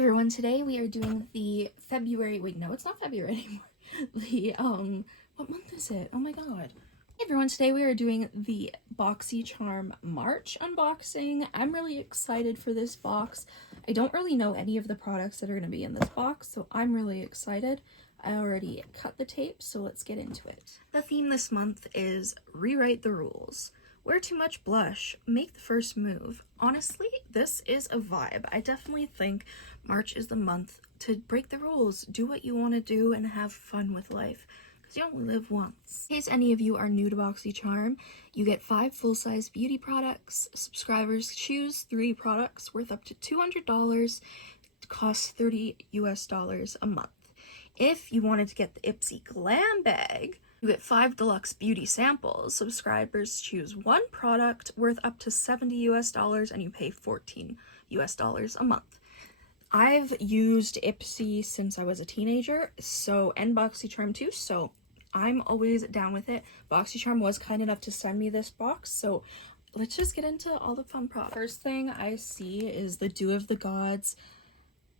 Everyone, today we are doing the February, wait, no, it's not February anymore. What month is it? Oh my god. Hey everyone, today we are doing the Boxycharm March unboxing. I'm really excited for this box. I don't really know any of the products that are going to be in this box, so I'm really excited. I already cut the tape, so let's get into it. The theme this month is Rewrite the Rules. Wear too much blush, make the first move. Honestly, this is a vibe. I definitely think March is the month to break the rules, do what you want to do, and have fun with life, because you only live once. In case any of you are new to Boxycharm, you get 5 full-size beauty products. Subscribers choose 3 products worth up to $200. It costs $30 US a month. If you wanted to get the Ipsy Glam Bag, you get 5 deluxe beauty samples. Subscribers choose 1 product worth up to $70 US and you pay $14 US a month. I've used Ipsy since I was a teenager, and Boxycharm too, so I'm always down with it. Boxycharm was kind enough to send me this box, so let's just get into all the fun products. First thing I see is the Dew of the Gods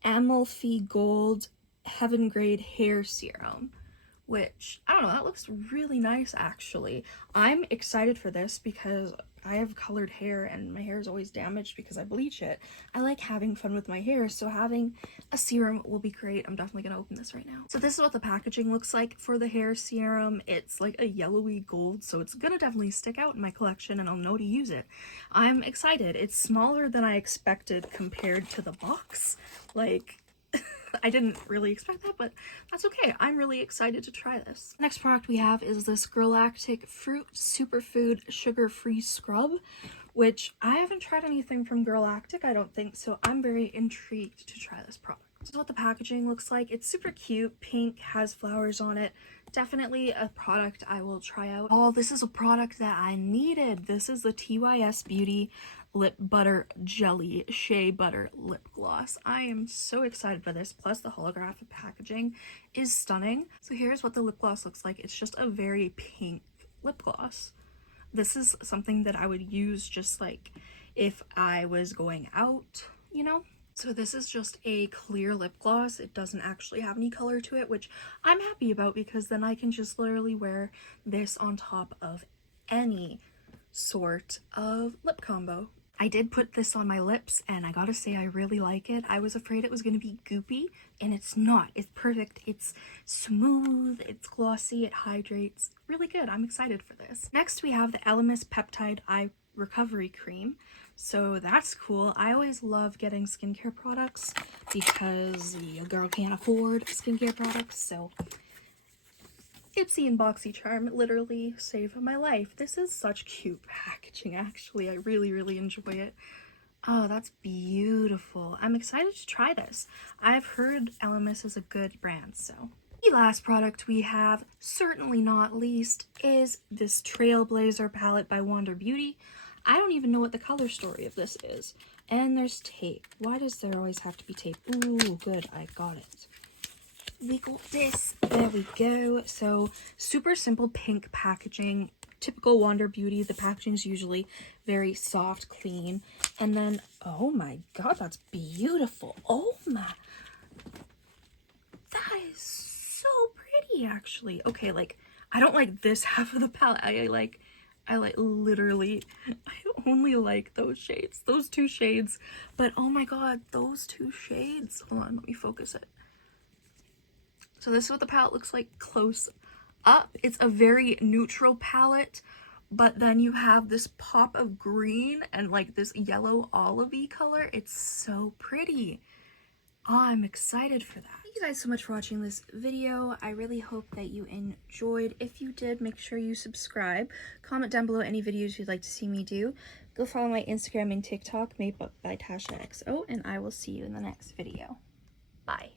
Amalfi Gold Heaven Grade Hair Serum, which, I don't know, that looks really nice actually. I'm excited for this because I have colored hair and my hair is always damaged because I bleach it. I like having fun with my hair, so having a serum will be great. I'm definitely gonna open this right now. So this is what the packaging looks like for the hair serum. It's like a yellowy gold, so it's gonna definitely stick out in my collection and I'll know to use it. I'm excited. It's smaller than I expected compared to the box. Like, I didn't really expect that, but that's okay. I'm really excited to try this. Next product we have is this Galactic Fruit Superfood Sugar-Free Scrub, which I haven't tried anything from Galactic, I don't think, so I'm very intrigued to try this product. This is what the packaging looks like. It's super cute, pink, has flowers on it. Definitely a product I will try out. Oh, this is a product that I needed. This is the TYS Beauty Lip Butter Jelly Shea Butter Lip Gloss. I am so excited for this, plus the holographic packaging is stunning. So here's what the lip gloss looks like. It's just a very pink lip gloss. This is something that I would use just like if I was going out, you know? So this is just a clear lip gloss. It doesn't actually have any color to it, which I'm happy about because then I can just literally wear this on top of any sort of lip combo. I did put this on my lips and I gotta say I really like it. I was afraid it was gonna be goopy and it's not. It's perfect. It's smooth, it's glossy, it hydrates. Really good. I'm excited for this. Next we have the Elemis Peptide Eye Recovery Cream. So that's cool. I always love getting skincare products because your girl can't afford skincare products, so Ipsy and Boxycharm literally saved my life. This is such cute packaging, actually. I really enjoy it. Oh, that's beautiful. I'm excited to try this. I've heard Elemis is a good brand, so. The last product we have, certainly not least, is this Trailblazer palette by Wander Beauty. I don't even know what the color story of this is. And there's tape. Why does there always have to be tape? Ooh, good, I got it. We got this. There we go. So super simple pink packaging, typical Wander Beauty. The packaging is usually very soft, clean, and then oh my god, that's beautiful. Oh my, that is so pretty actually. Okay, like I don't like this half of the palette. I like literally, I only like those shades, those 2 shades, but oh my god, those 2 shades. Hold on, let me focus it. So this is what the palette looks like close up. It's a very neutral palette, but then you have this pop of green and like this yellow olivey color. It's so pretty. Oh, I'm excited for that. Thank you guys so much for watching this video. I really hope that you enjoyed. If you did, make sure you subscribe. Comment down below any videos you'd like to see me do. Go follow my Instagram and TikTok, made by Tasha XO, and I will see you in the next video. Bye.